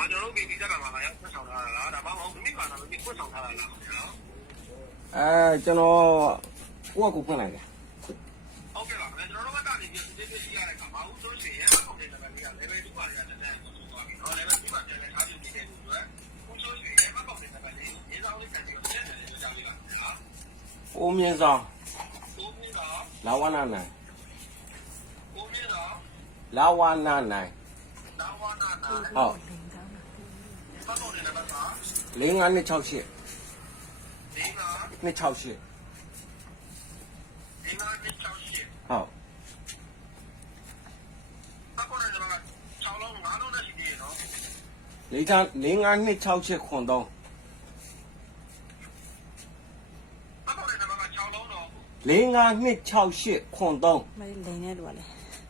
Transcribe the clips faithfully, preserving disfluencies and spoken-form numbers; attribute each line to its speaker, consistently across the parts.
Speaker 1: ကျွန်တော်တို့ပြည်ပြည်ကြတာမှာလည်းဖွင့်ဆောင်ထားတာလားဒါမှမဟုတ်မိပါတာလို့ဖွင့်ဆောင်ထားတာလားခင်ဗျာ
Speaker 2: အဲကျွန်တော်ကိုယ့်ကိုဖွင့်လိုက်တယ်
Speaker 1: ဟုတ်ကဲ့ပါခင်ဗျာကျွန်တော်တို့ကနေပြီးဒီဒီရှိရတဲ့အခါမှာဦးဆိုရှင်ရဲ့အောက်တဲ့တက်ကလေးက level two ပါရတဲ့တဲ့ကိုသွားပြီးတော့ level two ပါတဲ့ထားပြီးနေတဲ့လူတွေဦးဆိုရှင်ရဲ့အောက်တဲ့တက်ကလေးဒီဆောင်လေးဆက်ပြီးတော့ဆက်နေကြတယ်ခင်ဗျာ
Speaker 2: အိုးမြင့်ဆောင်
Speaker 1: ဦးမြင့်ဆောင်
Speaker 2: လာဝနာနိုင်
Speaker 1: ဦးမြင့်ဆောင်
Speaker 2: လာဝနာနိုင်
Speaker 1: လာဝနာနိုင်
Speaker 2: ဟုတ်
Speaker 1: ပတ်ပေါ်နေတဲ့က
Speaker 2: 零二နှစ်၆၈
Speaker 1: 零二
Speaker 2: နှစ်၆၈
Speaker 1: 零二နှစ်၆၈
Speaker 2: ဟုတ်
Speaker 1: ပတ်ပေါ်နေတဲ့က၆လုံး၅လုံးနဲ့ရှိသေးတယ်နော်
Speaker 2: လေးချ零二နှစ်၆၈ခွန်သုံး
Speaker 1: ပတ်ပေါ်နေတဲ့က၆လုံးတော့
Speaker 2: 零二နှစ်၆၈ခွန်သုံး
Speaker 3: မလိန်နဲ့တူပါလေ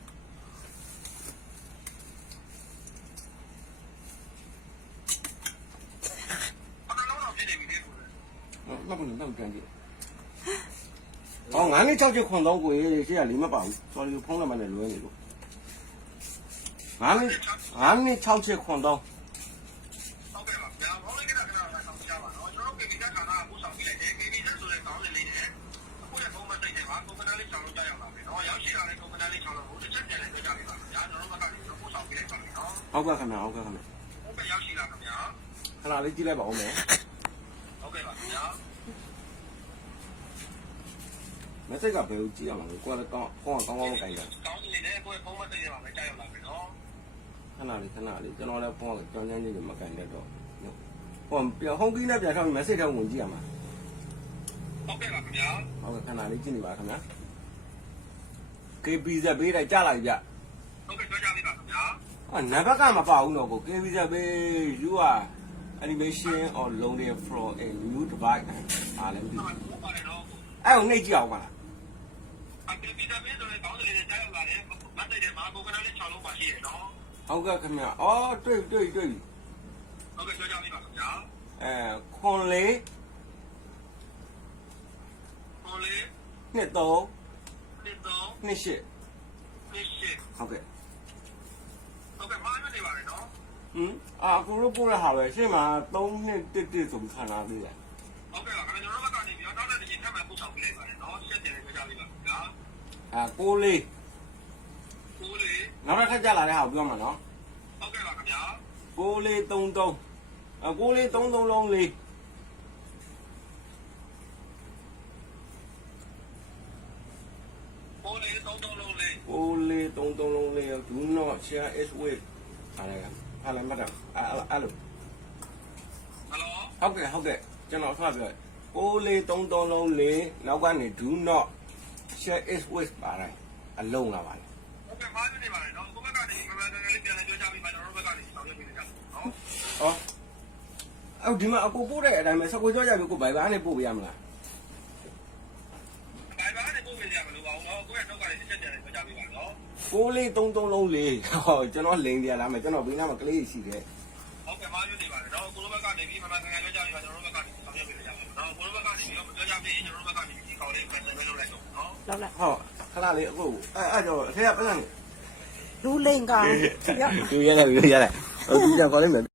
Speaker 2: မှတ်လို့တော့ကြံကြည့်။ဟောငါးနှစ်၆ချက်ခွန်တော့ကိုရှေ့ကလေးမပါဘူး။ sorry ဖုန်းနံပါတ်နဲ့လွှဲနေလို့။ငါးနှစ်ငါးနှစ်၆ချက်ခွန်တော့
Speaker 1: ဟုတ်ကဲ့ပါဗျာ။ဘောလေးကလည်းကျွန်တော်ဆောင်ပြပါတော့။ကျွန်တော် K B Z ဌာနကပို့ဆောင်ပြလိုက်တယ်။ K B Z ဆိုတဲ့ကောင်းလေးလေးနဲ့အခုရဖုန်းမသိတယ်ပါ။ကွန်ပဏီလေးချောင်းလို့ကြားရောက်လာပြီ။နော်။ရောက်ရှိလာတဲ့ကွန်ပဏီလေးချောင်းလို့တစ်ချက်ပြန်လဲပြောကြပါဗျာ။ကျွန်တော်တို့ကလည်းပို့ဆောင်ပြလိုက်ပါမယ်နော်
Speaker 2: ။ဟုတ်ကဲ့ခင်ဗျာဟုတ်ကဲ့ခင်ဗျာ
Speaker 1: ။ဟုတ်ကဲ့ရောက်ရှိလာခင်ဗျာ
Speaker 2: ။ခဏလေးကြည့်လိုက်ပါဦးမယ်
Speaker 1: ။ဟုတ်ကဲ့ပါခင်ဗျာ။
Speaker 2: မက်ဆေ့ကဘယ်ကိုကြည့်ရမှာလဲကိုယ်ကကောင်းကောင်းကောင်းကောင်းမကိုင်တာ
Speaker 1: ကောင်းနေတယ်ကိုယ်ဖုန်းမသိရပါပဲကြားရောက်လာပြီနော်
Speaker 2: ခဏလေးခဏလေးကျွန်တော်လည်းဖုန်းကကြောင်းချမ်းနေတယ်မကိုင်တတ်တော့ဟိုပြန်ဟုန်ကီးနဲ့ပြန်ထောက်ပြီးမက်ဆေ့ထဲဝင်ကြည့်ရမှာ
Speaker 1: ဟုတ်ကဲ့ပါခင်ဗျာ
Speaker 2: ဟုတ်ကဲ့ခဏလေးကြည့်နေပါခင်ဗျာ K B Z ပေးလိုက်ကြားလိုက်ဗျ
Speaker 1: ဟုတ်ကဲ့ပြောကြပြီပါခင်ဗျာ
Speaker 2: ဟာနံပါတ်ကမပါဘူးတော့ကို K B Z ပေး you are animation or loading from a new device အားလည်းမသိဘူးအဲ့ကိုနှိပ်ကြည့်အောင်ပါလား
Speaker 1: အကေပီတာမင်းဆိုတဲ့ကောင်းတယ်နဲ့ကြားရောက်လာတယ်မတ်တဲ့မှာကိုကနာလေး၆လုံးပါရှိတယ်နော်
Speaker 2: ဟုတ်ကဲ့ခင်ဗျာအော်တွေ့တွေ့တွေ့
Speaker 1: ဟုတ်ကဲ့ပြောကြပြီပါခင်ဗျာ
Speaker 2: အဲခွန်လေး
Speaker 1: ခွန်လေး
Speaker 2: နှစ်သုံး
Speaker 1: နှစ်သုံး
Speaker 2: နှစ်ရှစ်
Speaker 1: နှစ်ရှစ်
Speaker 2: ဟုတ်ကဲ့
Speaker 1: ဟုတ်ကဲ့မားနေပါတယ်နော်
Speaker 2: ဟင်အာကိုတို့ပို့ရဟာပဲရှင်းမှာသုံးနှစ်တစ်တစ်ဆိုပြီးခံထားသေးတယ်
Speaker 1: ဟုတ်ကဲ့ပါခင်ဗျာကျွန်တော်တို့ကနေပြီးတော့နောက်တဲ့ဒီထပ်မှပို့ဆောင်ပြလိုက်ပါတယ်နော်ရှက်တယ်ပြောကြပြီပါခင်ဗျာ
Speaker 2: အာကိုလေး
Speaker 1: ကိုလေး
Speaker 2: နောက်တစ်ခါကြလာတဲ့ဟာကိုပြောမှာနော်
Speaker 1: ဟုတ်ကဲ့ပါခင်ဗျာ
Speaker 2: ကိုလေးသုံးသုံးအကိုလေးသုံးသုံးလုံးလေး
Speaker 1: ကိုလေးသုံးသုံးလုံးလေး
Speaker 2: ကိုလေးသုံးသုံးလုံးလေး do not share it with အားလည်းအားလည်းမတ်တာအဲ့လို
Speaker 1: ဟယ်လို
Speaker 2: ဟုတ်ကဲ့ဟုတ်ကဲ့ကျွန်တော်ဆက်ပြောကိုလေးသုံးသုံးလုံးလေးနောက်ကနေ do not share it with ပါတယ်အလုံးလာပါလေ
Speaker 1: ဟုတ်ကဲ့မားနေပါတယ်နော်ကိုဘက်ကနေမမကန်ကန်လေးပြန်လဲပြောကြပြီးပါကျွန်တော်တို့ဘက်ကနေဆောင်ရွက်ပေးကြနော်
Speaker 2: ဟောအော်ဒီမှာအကိုပို့တဲ့အတိုင်းပဲစကွေကြောကြပြီကိုဘိုင်ဘာနဲ့ပို့ပေးရမလား
Speaker 1: ဘိုင်ဘာနဲ့ပို့ပေးရမလို့ပါဘူးနော်ကိုရဲ့နောက်ကလေးတစ်ချက်တည်းပြောကြပြီးပါနော်
Speaker 2: ကိုလေးသုံးသုံးလုံးလေးဟောကျွန်တော်လိန်တရားလားမယ်ကျွန်တော်ဘေးနားမှာကလေးရှိတယ်
Speaker 1: ဟုတ်ကဲ့မားနေပါတယ်နော်ကိုလိုဘက်ကနေပြီးမမကန်ကန်ပြောကြပြီးပါကျွန်တော်တို့ဘက်ကနေဆောင်ရွက်ပေးကြပါနော်ကိုလိုဘက်ကနေပြီးတော့ပြောကြပြီးကျွန်တော်တို့ဘက်ကနေဒီကောင်းလေးပြန်လဲလုပ်လိုက်တော့နော်
Speaker 3: လောက်လိုက်
Speaker 2: ဟုတ်ခဏလေးအခုအဲ့အဲ့တော့အထက်ကပတ်စံ
Speaker 3: လူလိန်ကောင်
Speaker 2: သူရဲတယ်သူရဲတယ်ဟိုဒီကြောင်ခေါ်လိုက်မယ်